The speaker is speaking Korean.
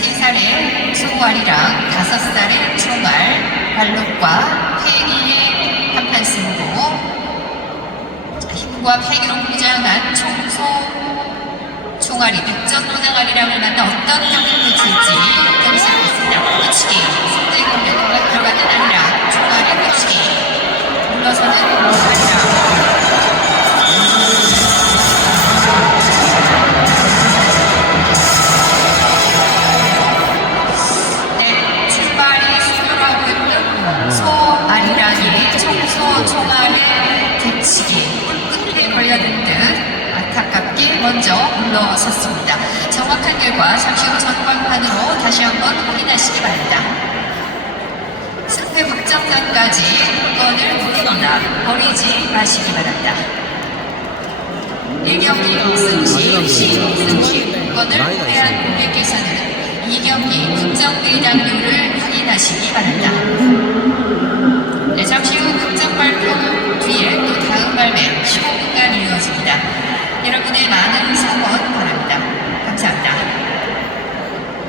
13살의 소알이랑 5살의 총알, 발록과 패기의 한판 승부, 힘과 패기로 무장한 총소 총알이 백전 노장알이랑을 만나 어떤 붙이기 꿀끝에 걸려든 듯 안타깝게 먼저 물러섰습니다. 정확한 결과 잠시 후 전광판으로 다시 한번 확인하시기 바랍니다. 승패 확정전까지 물건을 묻거나 버리지 마시기 바랍니다. 1경기 승시, 시, 승시 물건을 구매한 고객께서는 2경기 국정 배당